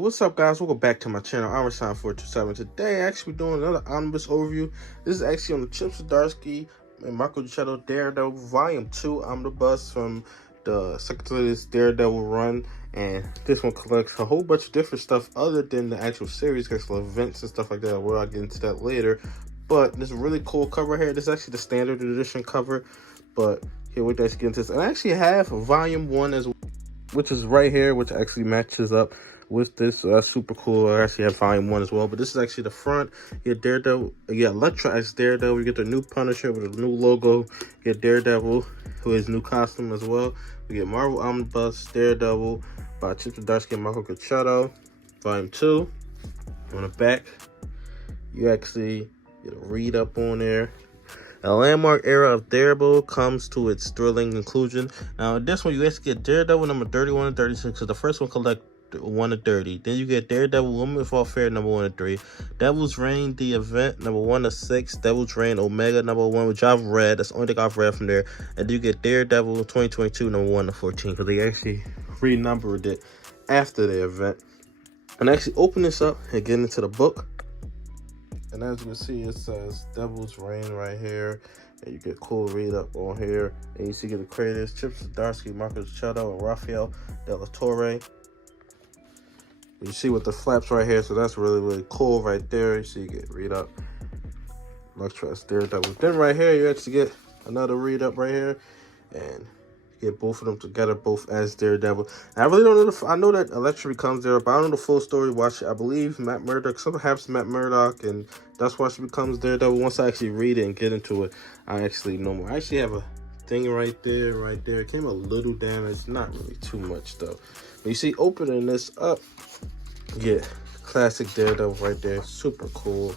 What's up, guys? Welcome back to my channel. I'm Sign427. Today, actually doing another omnibus overview. This is actually on the Chip Zdarsky and Marco Giacchetto Daredevil Volume 2 omnibus from the second to this Daredevil run. And this one collects a whole bunch of different stuff other than the actual series, actual events and stuff like that. I'll get into that later. But this is a really cool cover here. This is actually the standard edition cover. But here, we actually get into this. And I actually have Volume 1 as well, which is right here, which actually matches up with this, so that's super cool. I actually have Volume 1 as well, but this is actually the front. You get Daredevil, you get Elektra as Daredevil, you get the new Punisher with a new logo, you get Daredevil with his new costume as well. We get Marvel Omnibus Daredevil by Chip Zdarsky and Marco Giacchetto, Volume 2. On the back, you actually get a read up on there. A landmark era of Daredevil comes to its thrilling conclusion. Now, in this one, you actually get Daredevil number 31 and 36. So the first one collect 1 to 30. Then you get Daredevil Woman Without Fear number 1 to 3. Devil's Reign the event number 1 to 6. Devil's Reign Omega number 1, which I've read. That's the only thing I've read from there. And then you get Daredevil 2022 number 1 to 14, because they actually renumbered it after the event. And I actually open this up and get into the book. And as you can see, it says Devil's Reign right here. And you get cool read up on here. And you see the creators, Chip Zdarsky, Marco Giacchetto, and Rafael Della Torre. You see with the flaps right here, so that's really cool right there. You see you get read up. Elektra as Daredevil. Then right here, you actually get another read up right here. And get both of them together, both as Daredevil. And I really don't know. I know that Elektra becomes Daredevil, but I don't know the full story. Watch it. I believe Matt Murdock. Something happens to Matt Murdock, and that's why she becomes Daredevil. Once I actually read it and get into it, I actually know more. I actually have a thing right there. It came a little damaged, not really too much though. But you see, opening this up, you get classic Daredevil right there. Super cool.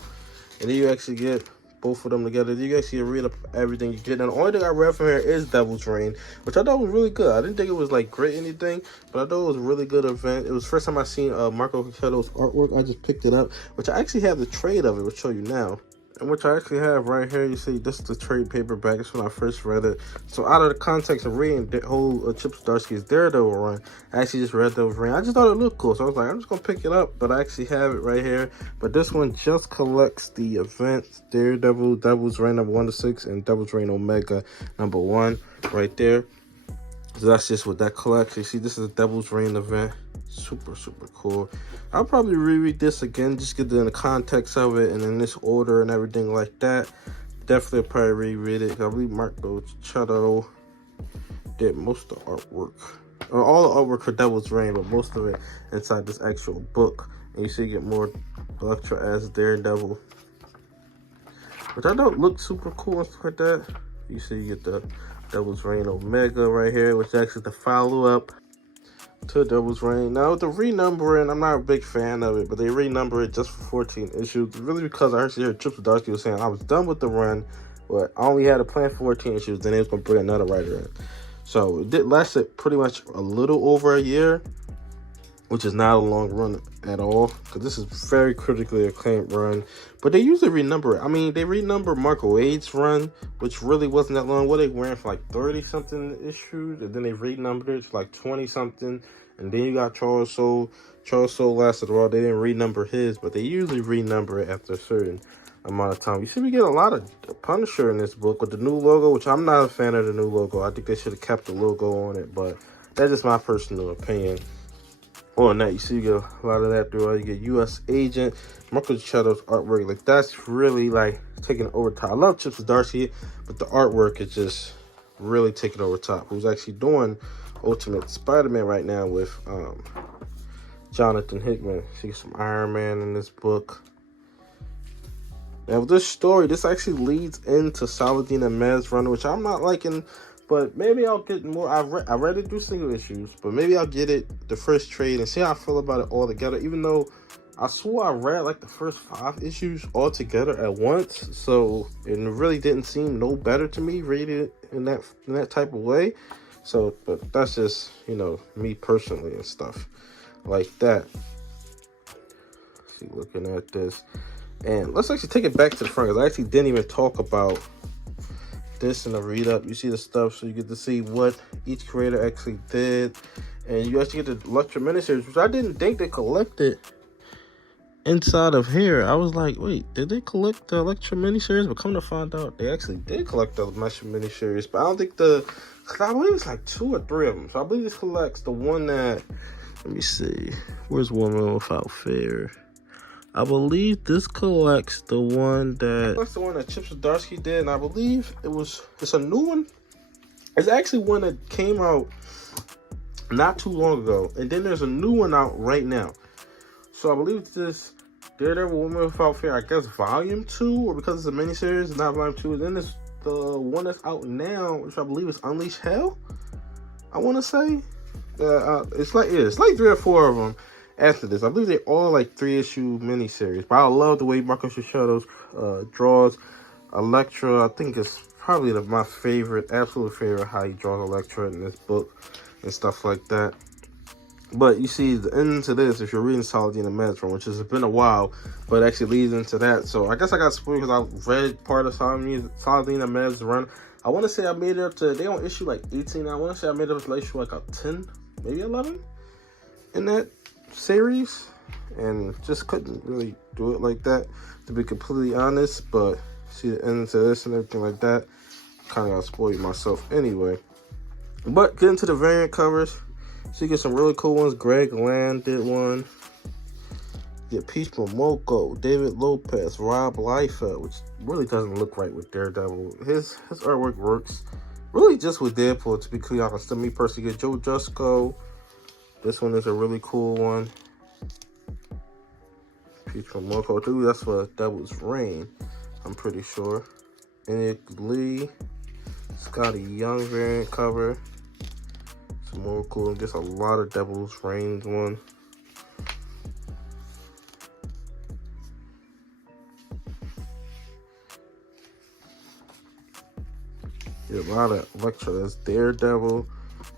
And then you actually get both of them together. You actually read up everything you get. And the only thing I read from here is Devil's Reign, which I thought was really good. I didn't think it was like great anything, but I thought it was a really good event. It was the first time I seen Marco Giacchetto's artwork. I just picked it up, which I actually have the trade of it, which I'll show you now. And which I actually have right here. You see, this is the trade paperback. It's when I first read it. So out of the context of reading the whole Chip Zdarsky's Daredevil run, I actually just read Devil's Reign. I just thought it looked cool, so I was like, I'm just gonna pick it up. But I actually have it right here. But this one just collects the events: Daredevil, Devil's Reign number 1 to 6, and Devil's Reign Omega number 1 right there. So that's just what that collects. You see, this is a Devil's Reign event. Super cool. I'll probably reread this again, just get in the context of it and in this order and everything like that. Definitely probably reread it, because I believe Marco Giacchetto did most of the artwork, or all the artwork for Devil's Reign, but most of it inside this actual book. And you see, you get more Elektra as Daredevil, which I don't look super cool and stuff like that. You see, you get the Devil's Reign Omega right here, which is actually the follow-up to Devil's Reign. Now, the renumbering, I'm not a big fan of it, but they renumber it just for 14 issues. Really, because I actually heard Chip Zdarsky was saying I was done with the run, but I only had a plan for 14 issues, then they was going to bring another writer in. So it did last it pretty much a little over a year, which is not a long run at all, because this is very critically acclaimed run. But they usually renumber it. I mean, they renumber Marco Waid's run, which really wasn't that long. What, they ran for like 30-something issues, and then they renumbered it to like 20-something. And then you got Charles Soule. Charles Soule lasted a while. They didn't renumber his, but they usually renumber it after a certain amount of time. You see, we get a lot of Punisher in this book with the new logo, which I'm not a fan of the new logo. I think they should have kept the logo on it, but that's just my personal opinion. On that, you see, you get a lot of that throughout. You get U.S. Agent, Marco Giacchetto's artwork. Like, that's really like taking over top. I love Chip Zdarsky, but the artwork is just really taking over top. Who's actually doing Ultimate Spider-Man right now with Jonathan Hickman. See some Iron Man in this book. Now, with this story, this actually leads into Saladin and Mez run, which I'm not liking. But maybe I'll get more. I read it through single issues, but maybe I'll get it the first trade and see how I feel about it all together. Even though I swore I read like the first 5 issues all together at once, so it really didn't seem no better to me reading it in that type of way. So, but that's just, you know, me personally and stuff like that. See, looking at this, and let's actually take it back to the front, because I actually didn't even talk about this in the read up. You see the stuff, so you get to see what each creator actually did. And you actually get the Electra miniseries, which I didn't think they collected inside of here. I was like, wait, did they collect the Electra miniseries? But come to find out, they actually did collect the Electra miniseries. But I don't think because I believe it's like 2 or 3 of them. So I believe this collects the one that, let me see, where's Woman Without Fear? I believe this collects the one that, that's the one that Chip Zdarsky did, and I believe it's a new one. It's actually one that came out not too long ago, and then there's a new one out right now. So I believe this Daredevil Woman Without Fear, I guess volume 2, or because it's a miniseries, it's not volume 2. And then there's the one that's out now, which I believe is Unleash Hell, I want to say. It's like 3 or 4 of them after this. I believe they're all like 3-issue miniseries. But I love the way Marco Cicchetto draws Elektra. I think it's probably my favorite, absolute favorite, how he draws Elektra in this book and stuff like that. But you see the end to this, if you're reading Saladin Ahmed's run, which has been a while, but it actually leads into that. So I guess I got spoiled because I read part of Saladin Ahmed's run. I want to say I made it up to, they on issue like 18. I want to say I made it up to issue like a 10, maybe 11 in that series. And just couldn't really do it like that, to be completely honest. But see the end to this and everything like that, kind of got spoiled myself anyway. But getting to the variant covers. So you get some really cool ones. Greg Land did one. You get Peach Momoko, David Lopez, Rob Liefeld, which really doesn't look right with Daredevil. His artwork works really just with Deadpool, to be clear honest. To me personally, you get Joe Jusko. This one is a really cool one. Peach Momoko too. That's for Devil's Reign, I'm pretty sure. Nick Lee, Scotty Young variant cover. More cool, just a lot of Devil's Reign one. Yeah, a lot of Elektra. That's Daredevil.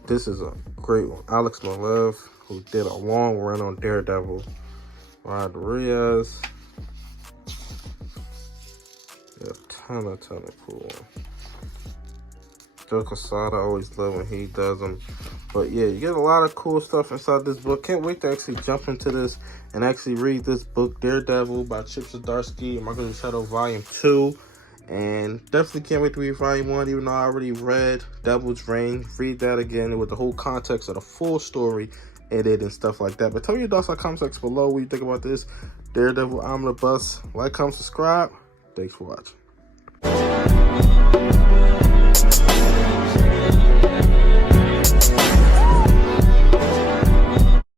This is a great one. Alex Malev, who did a long run on Daredevil. Rodriguez. Yeah, ton of cool ones. Joe Quesada, always love when he does them. But yeah, you get a lot of cool stuff inside this book. Can't wait to actually jump into this and actually read this book, Daredevil by Chip Zdarsky and Marco Cicchetto, Volume 2. And definitely can't wait to read Volume 1, even though I already read Devil's Reign. Read that again with the whole context of the full story, edit, and stuff like that. But tell me your thoughts in the comment section below. What you think about this Daredevil Omnibus. Like, comment, subscribe. Thanks for watching.